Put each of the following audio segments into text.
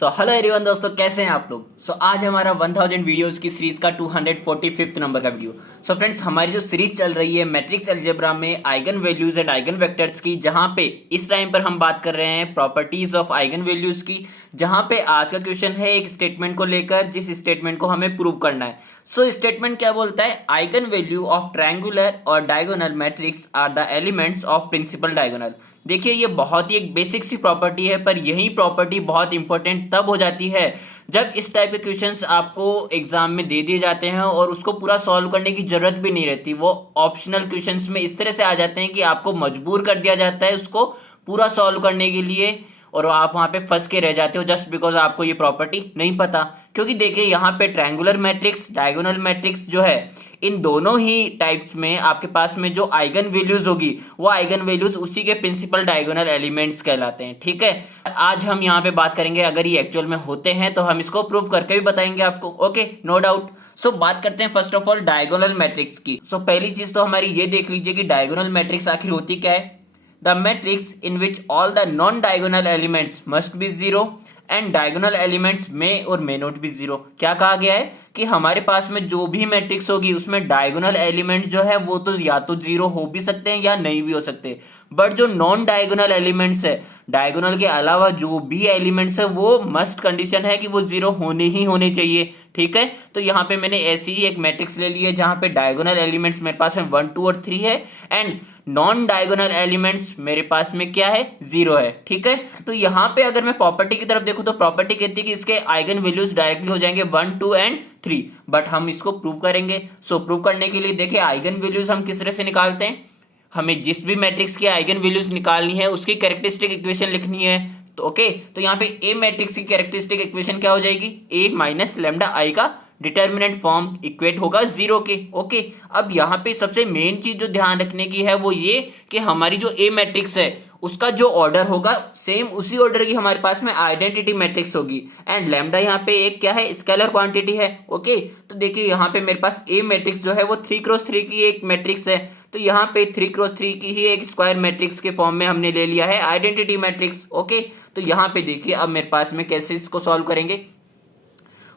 So hello everyone दोस्तों, कैसे हैं आप लोग। आज हमारा 1000 वीडियोस की सीरीज का 245 नंबर का वीडियो। फ्रेंड्स, हमारी जो सीरीज चल रही है मैट्रिक्स अलजेब्रा में eigen values and eigen vectors की, जहां पे इस टाइम पर हम बात कर रहे हैं प्रॉपर्टीज ऑफ आइगन वैल्यूज की, जहां पे आज का क्वेश्चन है एक स्टेटमेंट को लेकर, जिस स्टेटमेंट को हमें प्रूव करना है। स्टेटमेंट क्या बोलता है? आइगन वैल्यू ऑफ ट्रायंगुलर और diagonal matrix are the elements of principal diagonal. देखिए, ये बहुत ही एक बेसिक सी प्रॉपर्टी है, पर यही प्रॉपर्टी बहुत इंपॉर्टेंट तब हो जाती है जब इस टाइप के क्वेश्चंस आपको एग्जाम में दे दिए जाते हैं और उसको पूरा सॉल्व करने की जरूरत भी नहीं रहती। वो ऑप्शनल क्वेश्चंस में इस तरह से आ जाते हैं कि आपको मजबूर कर दिया जाता है उसको पूरा सॉल्व करने के लिए, और आप वहां पे फंस के रह जाते हो जस्ट बिकॉज आपको ये प्रॉपर्टी नहीं पता। क्योंकि देखिए, यहाँ पे ट्रायंगुलर मैट्रिक्स, डायगोनल मैट्रिक्स जो है, इन दोनों ही टाइप्स में आपके पास में जो आइगन वैल्यूज होगी, वो आइगन वैल्यूज उसी के प्रिंसिपल डायगोनल एलिमेंट्स कहलाते हैं। ठीक है, आज हम यहाँ पे बात करेंगे, अगर ये एक्चुअल में होते हैं तो हम इसको प्रूव करके भी बताएंगे आपको। Okay, no doubt. बात करते हैं first of all diagonal matrix की। पहली चीज तो हमारी ये देख लीजिए कि डायगोनल मैट्रिक्स आखिर होती क्या है। The matrix in which all the non diagonal elements must be zero and diagonal elements में और मे नॉट बी जीरो। क्या कहा गया है कि हमारे पास में जो भी मैट्रिक्स होगी उसमें डायगोनल एलिमेंट जो है वो तो या तो जीरो हो भी सकते हैं या नहीं भी हो सकते, बट जो नॉन डायगोनल एलिमेंट्स है, डायगोनल के अलावा जो भी एलिमेंट्स है, वो मस्ट कंडीशन है कि वो जीरो होने ही होने चाहिए। ठीक है, तो यहाँ पे मैंने ऐसी ही एक मैट्रिक्स ले ली है जहां पे डायगोनल एलिमेंट्स मेरे पास में 1 2 और 3 है एंड नॉन डायगोनल एलिमेंट्स मेरे पास में क्या है? जीरो है। ठीक है, तो यहाँ पे अगर मैं प्रॉपर्टी की तरफ देखूं तो प्रॉपर्टी कहती है कि इसके आइगन वैल्यूज डायरेक्टली हो जाएंगे 1 2 एंड 3, बट हम इसको प्रूव करेंगे। प्रूव करने के लिए देखिए, आइगन वैल्यूज हम किस तरह से निकालते हैं। हमें जिस भी मैट्रिक्स की आइगन वैल्यूज निकालनी है उसकी कैरेक्टरिस्टिक इक्वेशन लिखनी है। तो ओके, तो यहाँ पे ए मैट्रिक्स की कैरेक्टरिस्टिक इक्वेशन क्या हो जाएगी? ए माइनस लेमडा आई का डिटर्मिनेंट फॉर्म इक्वेट होगा जीरो के। ओके, अब यहाँ पे सबसे मेन चीज जो ध्यान रखने की है वो ये कि हमारी जो ए मैट्रिक्स है उसका जो ऑर्डर होगा सेम उसी ऑर्डर की हमारे पास में आइडेंटिटी मैट्रिक्स होगी एंड लैम्डा यहाँ पे एक क्या है? स्केलर क्वांटिटी है। ओके, तो देखिए यहाँ पे मेरे पास ए मैट्रिक्स जो है वो 3x3 की एक मैट्रिक्स है, तो यहाँ पे 3x3 की ही एक स्क्वायर मैट्रिक्स के फॉर्म में हमने ले लिया है आइडेंटिटी मैट्रिक्स। ओके, तो यहाँ पे देखिए अब मेरे पास में कैसे इसको सॉल्व करेंगे।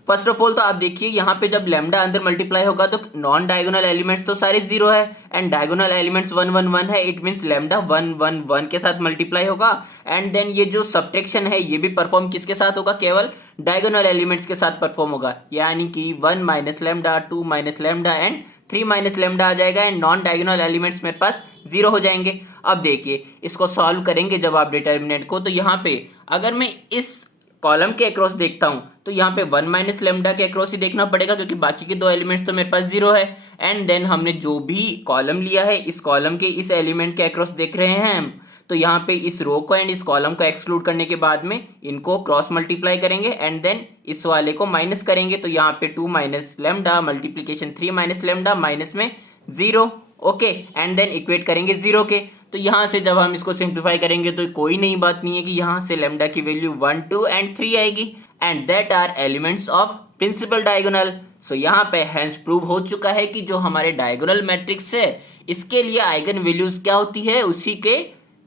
फर्स्ट ऑफ ऑल तो आप देखिए यहाँ पे जब लेमडा अंदर मल्टीप्लाई होगा तो नॉन डायगोनल एलिमेंट्स तो सारे जीरो है एंड डायगोनल एलिमेंट्स 1 1 1 है। इट मींस लेमडा 1 1 1 के साथ मल्टीप्लाई होगा एंड देन ये जो सब्ट्रैक्शन है ये भी परफॉर्म किसके साथ होगा? केवल डायगोनल एलिमेंट्स के साथ परफॉर्म होगा, यानी कि 1 minus lambda, 2 minus lambda and 3 minus lambda आ जाएगा एंड नॉन डायगोनल एलिमेंट्स मेरे पास जीरो हो जाएंगे। अब देखिए इसको सॉल्व करेंगे जब आप डिटर्मिनेंट को, तो यहाँ पे अगर मैं इस कॉलम के अक्रॉस देखता हूं तो यहाँ पे 1 माइनस लेमडा के अक्रॉस ही देखना पड़ेगा क्योंकि बाकी के दो एलिमेंट्स तो मेरे पास जीरो है एंड देन हमने जो भी कॉलम लिया है इस कॉलम के इस एलिमेंट के अक्रॉस देख रहे हैं हम, तो यहाँ पे इस रो को एंड इस कॉलम को एक्सक्लूड करने के बाद में इनको क्रॉस मल्टीप्लाई करेंगे एंड देन इस वाले को माइनस करेंगे, तो यहाँ पे 2 minus lambda multiplication 3 minus lambda minus में zero. Okay, and then equate करेंगे जीरो के, तो यहां से जब हम इसको सिंप्लीफाई करेंगे तो कोई नई बात नहीं है कि यहां से लेमडा की वैल्यू 1 2 एंड 3 आएगी and that are elements of principal diagonal. यहाँ पे हैंस प्रूव हो चुका है कि जो हमारे डायगोनल मैट्रिक्स है इसके लिए आइगन वैल्यूज क्या होती है? उसी के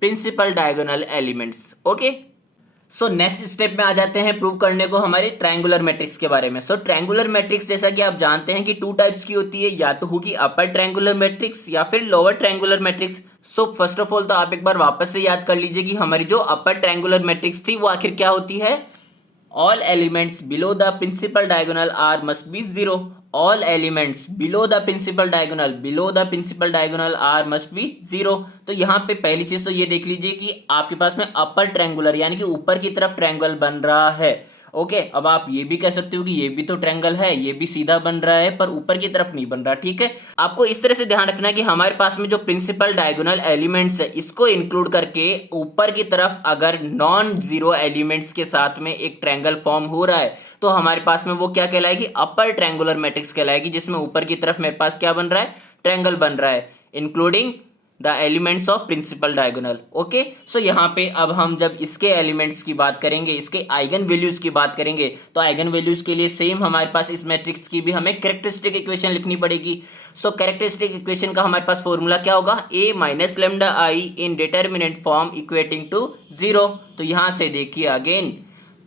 principal diagonal elements. Okay, next step में आ जाते हैं प्रूव करने को हमारे ट्रायंगुलर मैट्रिक्स के बारे में। ट्रायंगुलर मैट्रिक्स जैसा कि आप जानते हैं कि टू टाइप्स की होती है, या तो होगी अपर ट्रायंगुलर मैट्रिक्स या फिर lower triangular matrix. First of all तो आप एक बार वापस से याद कर लीजिए कि हमारी जो अपर ट्रायंगुलर मैट्रिक्स थी वो आखिर क्या होती है? all elements below the principal diagonal r must be zero। all elements below the principal diagonal r must be zero। तो यहाँ पे पहली चीज तो ये देख लीजिए कि आपके पास में अपर ट्रायंगुलर यानी कि ऊपर की तरफ ट्रायंगल बन रहा है। ओके, अब आप ये भी कह सकते हो कि ये भी तो ट्रायंगल है, ये भी सीधा बन रहा है पर ऊपर की तरफ नहीं बन रहा। ठीक है, आपको इस तरह से ध्यान रखना है कि हमारे पास में जो प्रिंसिपल डायगोनल एलिमेंट्स है इसको इंक्लूड करके ऊपर की तरफ अगर नॉन जीरो एलिमेंट्स के साथ में एक ट्रायंगल फॉर्म हो रहा है तो हमारे पास में वो क्या कहलाएगी? अपर ट्रायंगुलर मैट्रिक्स कहलाएगी, जिसमें ऊपर की तरफ मेरे पास क्या बन रहा है? ट्रायंगल बन रहा है including the elements of principal diagonal. Okay, यहाँ पे अब हम जब इसके एलिमेंट्स की बात करेंगे, इसके आइगन वैल्यूज की बात करेंगे, तो आइगन वैल्यूज के लिए सेम हमारे पास इस मैट्रिक्स की भी हमें कैरेक्टरिस्टिक इक्वेशन लिखनी पड़ेगी। कैरेक्टरिस्टिक इक्वेशन का हमारे पास फॉर्मूला क्या होगा? A minus lambda I in determinant form equating to zero. तो यहां से देखिए अगेन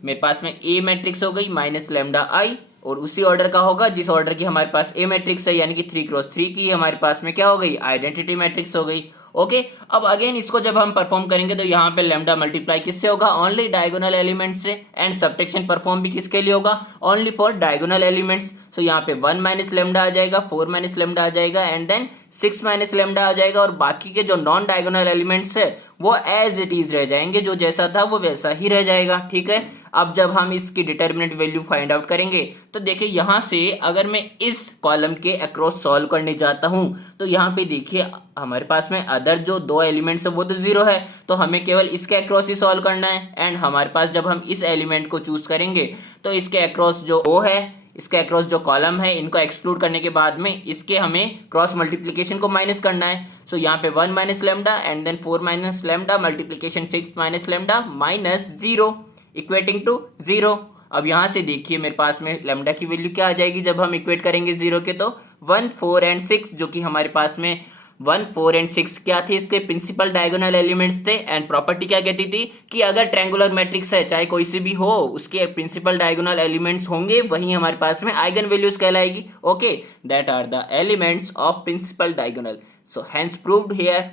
मेरे पास में ए मैट्रिक्स हो गई माइनस लेमडा आई, और उसी ऑर्डर का होगा जिस ऑर्डर की हमारे पास ए मैट्रिक्स है, यानी कि 3x3 की हमारे पास में क्या हो गई, आइडेंटिटी मैट्रिक्स हो गई। ओके, अब अगेन इसको जब हम परफॉर्म करेंगे तो यहाँ पे लेमडा मल्टीप्लाई किससे होगा, ओनली डायगोनल एलिमेंट्स से, एंड सब्ट्रैक्शन परफॉर्म भी किसके लिए होगा, ओनली फॉर डायगोनल एलिमेंट्स। सो यहाँ पे 1 माइनस लेमडा आ जाएगा, 4 माइनस लेमडा आ जाएगा, एंड देन 6 माइनस लेमडा आ जाएगा, और बाकी के जो नॉन डायगोनल एलिमेंट्स है वो एज इट इज रह जाएंगे, जो जैसा था वो वैसा ही रह जाएगा। ठीक है, अब जब हम इसकी डिटर्मिनेंट वैल्यू फाइंड आउट करेंगे तो देखिए यहाँ से अगर मैं इस कॉलम के अक्रॉस सॉल्व करने जाता हूँ तो यहाँ पे देखिए हमारे पास में अदर जो दो एलिमेंट्स है वो तो जीरो है, तो हमें केवल इसके अक्रॉस ही सॉल्व करना है। एंड हमारे पास जब हम इस एलिमेंट को चूज करेंगे तो इसके अक्रॉस जो ओ है, इसके अक्रॉस जो कॉलम है, इनको एक्सक्लूड करने के बाद में इसके हमें क्रॉस मल्टीप्लिकेशन को माइनस करना है। सो यहाँ पे 1 minus lambda and then 4 minus lambda multiplication 6 minus lambda minus 0 equating to 0। अब यहाँ से देखिए मेरे पास में लेमडा की वैल्यू क्या आ जाएगी जब हम इक्वेट करेंगे 0 के, तो 1 4 एंड 6, जो कि हमारे पास में 1 4 एंड 6 क्या थे, इसके प्रिंसिपल डायगोनल एलिमेंट्स थे। एंड प्रॉपर्टी क्या कहती थी कि अगर ट्रायंगुलर मैट्रिक्स है चाहे कोई सी भी हो, उसके प्रिंसिपल डायगोनल एलिमेंट्स होंगे, वही हमारे पास में आइगन वैल्यूज कहलाएगी। Okay, that are the elements of principal diagonal, so hence proved here.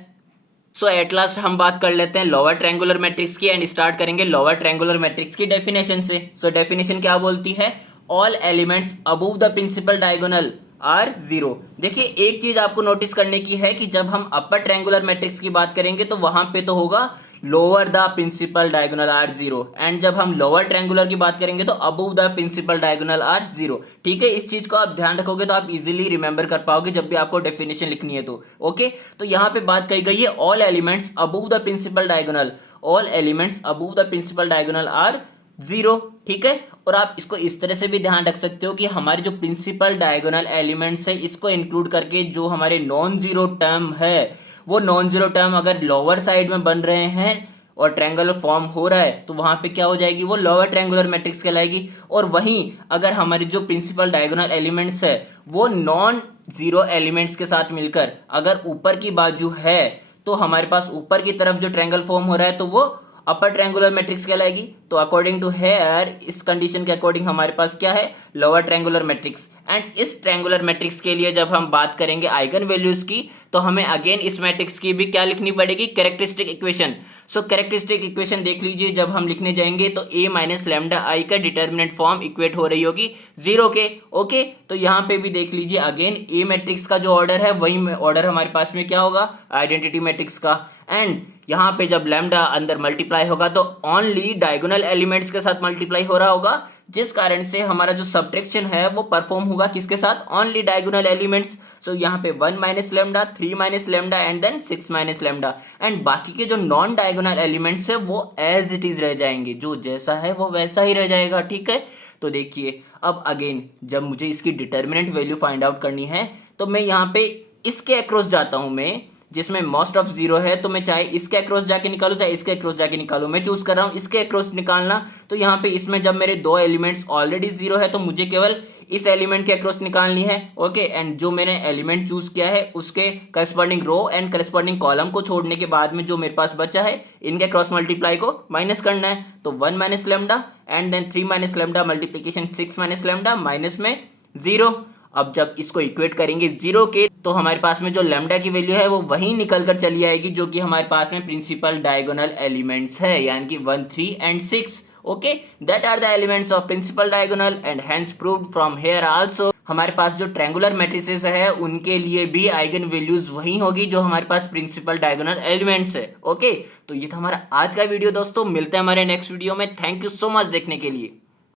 So at last हम बात कर लेते हैं लोअर ट्रायंगुलर मैट्रिक्स की, एंड स्टार्ट करेंगे लोअर ट्रायंगुलर मैट्रिक्स की डेफिनेशन से। सो डेफिनेशन क्या बोलती है, all elements above the principal diagonal are zero. देखिए एक चीज आपको नोटिस करने की है कि जब हम अपर ट्रायंगुलर मैट्रिक्स की बात करेंगे तो वहां पे तो होगा lower the principal diagonal are zero, and जब हम लोअर ट्रायंगुलर की बात करेंगे तो above the principal diagonal are zero. ठीक है, इस चीज को आप ध्यान रखोगे तो आप इजीली रिमेंबर कर पाओगे जब भी आपको डेफिनेशन लिखनी है तो। ओके, तो यहाँ पे बात कही गई है all elements above the principal diagonal, all elements above the principal diagonal are zero. ठीक है, और आप इसको इस तरह से भी ध्यान रख सकते हो कि हमारे जो प्रिंसिपल डायगोनल एलिमेंट्स है इसको इंक्लूड करके जो हमारे नॉन जीरो टर्म है, वो नॉन जीरो टर्म अगर लोअर साइड में बन रहे हैं और ट्रायंगुलर फॉर्म हो रहा है तो वहां पे क्या हो जाएगी, वो लोअर ट्रायंगुलर मैट्रिक्स कहलाएगी। और वहीं अगर हमारे जो प्रिंसिपल डायगोनल एलिमेंट्स है वो नॉन जीरो एलिमेंट्स के साथ मिलकर अगर ऊपर की बाजू है तो हमारे पास ऊपर की तरफ जो ट्रायंगल फॉर्म हो रहा है तो वो अपर ट्रायंगुलर मैट्रिक्स कहलाएगी। तो अकॉर्डिंग टू हेयर, इस कंडीशन के अकॉर्डिंग हमारे पास क्या है, लोअर ट्रायंगुलर मैट्रिक्स। एंड इस ट्रायंगुलर मैट्रिक्स के लिए जब हम बात करेंगे आइगन वैल्यूज की तो हमें अगेन इस मैट्रिक्स की भी क्या लिखनी पड़ेगी, कैरेक्टरिस्टिक इक्वेशन। सो कैरेक्टरिस्टिक इक्वेशन देख लीजिए, जब हम लिखने जाएंगे तो a माइनस लेमडा आई का डिटर्मिनेंट फॉर्म इक्वेट हो रही होगी 0 के। ओके, तो यहाँ पे भी देख लीजिए अगेन ए मैट्रिक्स का जो ऑर्डर है वही ऑर्डर हमारे पास में क्या होगा, आइडेंटिटी मैट्रिक्स का। एंड यहाँ पे जब लैम्डा अंदर मल्टीप्लाई होगा तो ओनली डायगोनल एलिमेंट्स के साथ मल्टीप्लाई हो रहा होगा, जिस कारण से हमारा जो सब्ट्रैक्शन है वो परफॉर्म होगा किसके साथ, ओनली डायगोनल एलिमेंट्स। सो यहाँ पे 1 minus lambda, 3 minus lambda and then 6 minus lambda, and बाकी के जो नॉन डायगोनल एलिमेंट्स है वो एज इट इज रह जाएंगे, जो जैसा है वो वैसा ही रह जाएगा। ठीक है, तो देखिए अब अगेन जब मुझे इसकी डिटर्मिनेंट वैल्यू फाइंड आउट करनी है तो मैं यहाँ पे इसके अक्रॉस जाता हूँ, मैं जिसमें मोस्ट ऑफ जीरो है, तो मैं चाहे इसके अक्रॉस जाके निकालूं चाहे इसके अक्रॉस जाके निकालूं, मैं चूज कर रहा हूं इसके अक्रॉस निकालना। तो यहाँ पे इसमें जब मेरे दो एलिमेंट्स ऑलरेडी जीरो है तो मुझे केवल इस एलिमेंट के अक्रॉस निकालनी है। ओके, एंड जो मैंने एलिमेंट चूज किया है उसके corresponding row and corresponding column को छोड़ने के बाद में जो मेरे पास बचा है इनके क्रॉस मल्टीप्लाई को माइनस करना है। तो 1 minus lambda and then 3 minus lambda multiplication 6 minus lambda minus में 0। अब जब इसको इक्वेट करेंगे 0 के तो हमारे पास में जो लैम्डा की वैल्यू है वो वही निकल कर चली आएगी जो कि हमारे पास में प्रिंसिपल डायगोनल एलिमेंट्स है, यानी कि 1 3 and 6। Okay, that are the elements of principal diagonal and hence proved from here also. हमारे पास जो ट्रायंगुलर मैट्रिसेस है उनके लिए भी आइगन वैल्यूज वही होगी जो हमारे पास प्रिंसिपल डायगोनल एलिमेंट्स है। ओके, तो ये था हमारा आज का वीडियो दोस्तों, मिलते हैं हमारे नेक्स्ट वीडियो में। थैंक यू सो मच देखने के लिए।